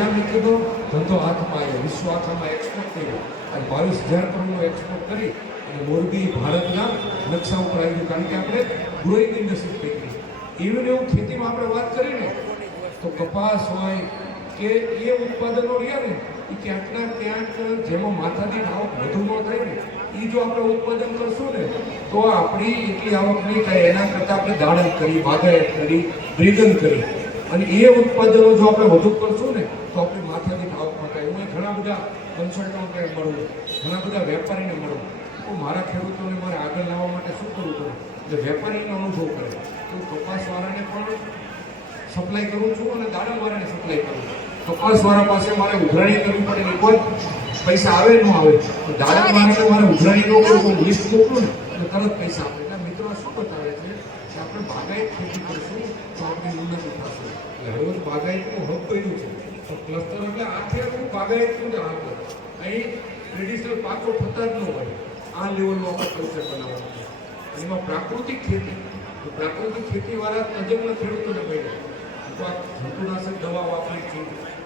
હજાર લીધો ધંધો હાથમાં આવ્યો વિશ્વ આખામાં એક્સપોર્ટ કર્યો. અને બાવીસ હજાર કરોડનું એક્સપોર્ટ કરી અને મોરબી ભારતના નકશા ઉપર આવ્યું. કારણ કે આપણે ગ્રોઈંગ ઇન્ડસ્ટ્રી થઈ ગઈ એવું એવું ખેતીમાં આપણે વાત કરીને તો કપાસ હોય કે એ ઉત્પાદનો રહ્યા ને, એ ક્યાંકના ક્યાંક જેમાં માથાની આવક વધુ ન થાય ને એ જો આપણે ઉત્પાદન કરશું ને, તો આપણી એટલી આવક નહીં થાય. એના કરતાં આપણે દાડમ કરી બાગાયત કરી બ્રિગન કરી. અને એ ઉત્પાદનો જો આપણે વધુ કરશું ને તો આપણી માથાની આવકમાં થાય હું ઘણા બધા કન્સલ્ટન્ટને મળું ઘણા બધા વેપારીને મળું. તો મારા ખેડૂતોને મારે આગળ લાવવા માટે શું કરવું પડે? એટલે વેપારીનો અનુભવ કરે. તો કપાસવાળાને પણ સપ્લાય કરું છું અને દાડમવાળાને સપ્લાય કરું છું. કપાસવાળા પાસે મારે ઉઘરાણી કરવી પડે ને કોઈ પૈસા આવે ન આવે, તો દાડમવાળાને મારે ઉઘરાણી ન કરું તો લિસ્ટ મોકલું ને, તો તરત પૈસા આપે એટલે મિત્રો શું બતાવે છે કે આપણે બાગાયત ખેતી કરશું તો આપણી ઉન્નતિ થશે. એટલે હવે બાગાયતનું હબ કર્યું છે? તો ક્લસ્ટર એટલે આખે આખું શું જ હબ અહીં ટ્રેડિશનલ પાકો થતા જ ન હોય. આ લેવલનો આપણે કલ્ચર બનાવવાનું છે. એમાં પ્રાકૃતિક ખેતી. તો પ્રાકૃતિક ખેતીવાળા તજજ્ઞ ખેડૂતોને મળ્યા તો આ જંતુનાશક દવા વાપરી છે,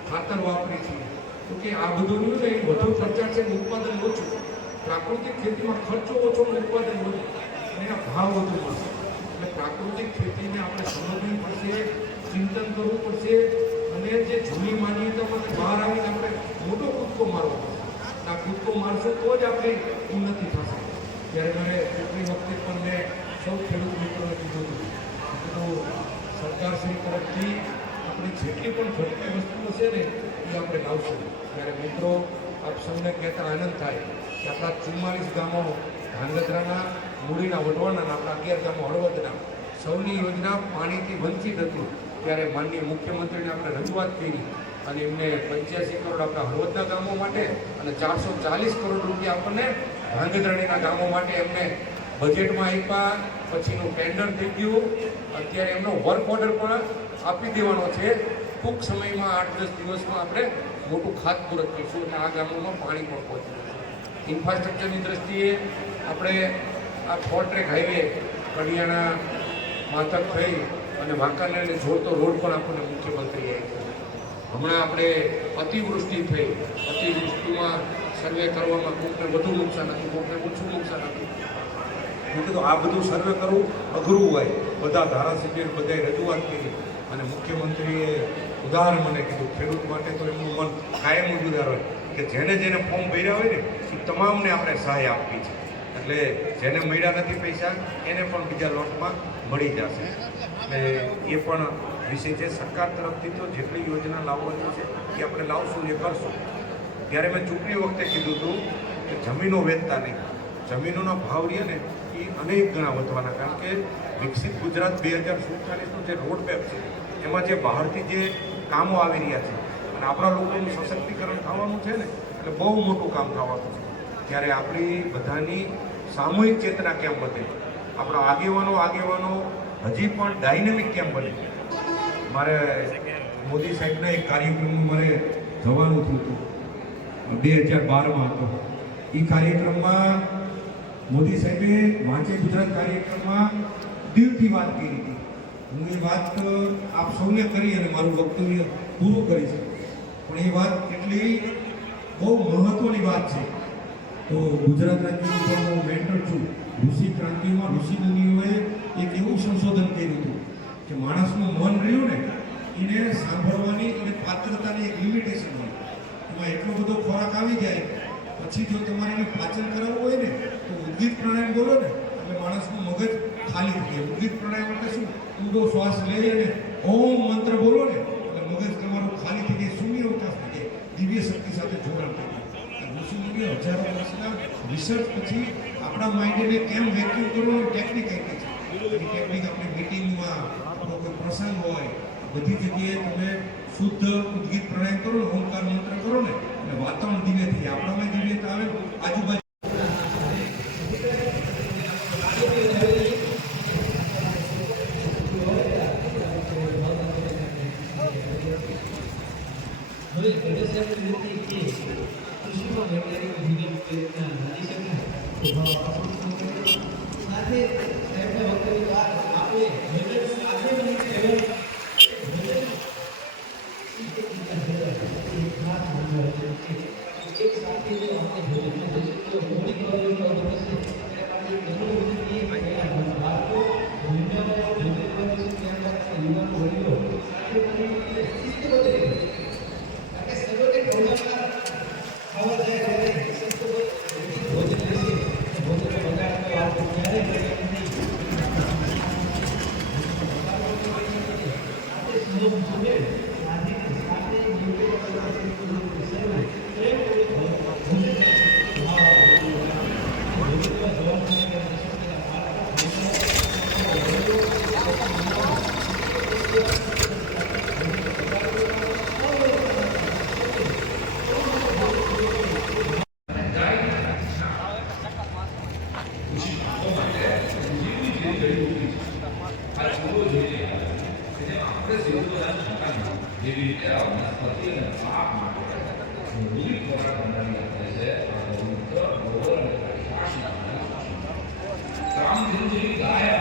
ખાતર વાપરી છે. તો કે આ બધું નહીં એ વધુ ખર્ચા છે ઉત્પાદન ઓછું. પ્રાકૃતિક ખેતીમાં ખર્ચો ઓછો ઉત્પાદન વધુ. અને એના ભાવ વધુ મળશે. એટલે પ્રાકૃતિક ખેતીને આપણે સમજવી પડશે, ચિંતન કરવું પડશે અને જે જૂની માન્યતામાંથી બહાર આવીને આપણે મોટો કૂદકો મારવો પડશે આ કૂદકો મારશે તો જ આપણી ઉન્નતિ થશે. ત્યારે મને ચૂંટણી વખતે પણ મેં સૌ ખેડૂત મિત્રોને કીધું હતું તો સરકારશ્રી તરફથી આપણે જેટલી પણ ઝડપી વસ્તુઓ છે ને, એ આપણે લાવશું. ત્યારે મિત્રો, આપ સૌને કહેતા આનંદ થાય કે આપણા ચુમ્માલીસ ગામો ધાંગધ્રાના, મૂડીના વઢવાના આપણા અગિયાર ગામો હળવદના સૌની યોજના પાણીથી વંચિત હતી. ત્યારે માનનીય મુખ્યમંત્રીને આપણે રજૂઆત કરી અને એમને પંચ્યાસી કરોડ આપણા હળવદના ગામો માટે અને ચારસો ચાલીસ કરોડ રૂપિયા આપણને ધાંગધ્રાણીના ગામો માટે એમને બજેટમાં આપ્યા. પછીનું ટેન્ડર થઈ ગયું. અત્યારે એમનો વર્ક ઓર્ડર પણ આપી દેવાનો છે. ટૂંક સમયમાં આઠ દસ દિવસમાં આપણે મોટું ખાતમુહૂર્ત કરીશું અને આ ગામોમાં પાણી પણ પહોંચી ઇન્ફ્રાસ્ટ્રક્ચરની દ્રષ્ટિએ આપણે આ four track highway Kadiyana Mathak થઈ અને વાંકાનેરને જોડતો રોડ પણ આપણને મુખ્યમંત્રીએ હમણાં આપણે અતિવૃષ્ટિ થઈ. અતિવૃષ્ટિમાં સર્વે કરવામાં કોકને વધુ નુકસાન હતું, કોકને ઓછું નુકસાન હતું. મેં કીધું, આ બધું સર્વે કરવું અઘરું હોય. બધા ધારાસભ્યોએ બધાએ રજૂઆત કરી અને મુખ્યમંત્રીએ ઉદાહરણ મને કીધું, ખેડૂત માટે તો એમનું મન કાયમ ઉદાહરણ કે જેને જેને ફોર્મ ભર્યા હોય ને, એ તમામને આપણે સહાય આપવી છે. એટલે જેને મળ્યા નથી પૈસા, એને પણ બીજા લોટમાં મળી જશે. એટલે એ પણ વિષય છે. સરકાર તરફથી તો જેટલી યોજના લાવવાની છે એ આપણે લાવશું એ કરશું. ત્યારે મેં ચૂંટણી વખતે કીધું હતું કે જમીનો વેચતા નહીં. જમીનોના ભાવ રહ્યા ને એ અનેક ગણા વધવાના. કારણ કે વિકસિત ગુજરાત બે હજાર સુડતાલીસનું જે રોડ મેપ છે, એમાં જે બહારથી જે કામો આવી રહ્યા છે અને આપણા લોકોનું સશક્તિકરણ થવાનું છે ને, એટલે બહુ મોટું કામ થવાનું છે. ત્યારે આપણી બધાની સામૂહિક ચેતના કેમ વધે? આપણા આગેવાનો આગેવાનો હજી પણ ડાયનેમિક કેમ બને? મારે મોદી સાહેબના એક કાર્યક્રમમાં મારે જવાનું થયું હતું. બે હજાર બારમાં હતો. એ કાર્યક્રમમાં મોદી સાહેબે વાંચે ગુજરાત કાર્યક્રમમાં દિલથી વાત કરી હતી. હું એ વાત આપ સૌને કરી અને મારું વક્તવ્ય પૂરું કરીશ. પણ એ વાત એટલી બહુ મહત્વની વાત છે. તો ગુજરાત રાજ્યનું પણ હું મેન્ટર છું. ઋષિ ક્રાંતિમાં ઋષિ મુનિઓએ એક એવું સંશોધન કર્યું હતું કે માણસનું મન રહ્યું ને, એને સાંભળવાની અને પાત્રતાની એક લિમિટેશન હોય. એમાં એટલો બધો ખોરાક આવી જાય, પછી જો તમારે એને પાચન કરાવવું હોય ને, તો ઉદ્ગીત પ્રાણાયામ બોલો ને, એટલે માણસનું મગજ ખાલી થઈ જાય. ઉદ્ગીત પ્રાણાયામ એટલે શું? ઊંડો શ્વાસ લઈ અને ઓમ મંત્ર બોલો ને, એટલે મગજ તમારું ખાલી થઈ જાય, શૂન્ય અવકાશ થઈ જાય. દિવ્ય શક્તિ ઋષિ હજારો વર્ષના રિસર્ચ પછી આપણા માઇન્ડને કેમ વેક્યુમ કરવાની ટેકનિક આપી છે ટેકનિક આપણે મિટિંગમાં આપણો કોઈ પ્રસંગ હોય બધી જગ્યાએ તમે શુદ્ધ ઉદગીત પ્રાણાયામ કરો ને, ઓમકાર મંત્ર કરો ને, અને વાતાવરણ દિવ્ય થઈ આપણામાં દિવ્યતા આવે, આજુબાજુ હવે કે કૃષિમાં વૈજ્ઞાનિક ભૂમિકા સાથે 그래서 연구가 જેવી રીતે આ વનસ્પતિ અને પાક માટે મૂલી ખોરાક બનાવી આપે છે, આ ગૌમૂત્ર ગોબર અને કાશના કામધેનુની ગાય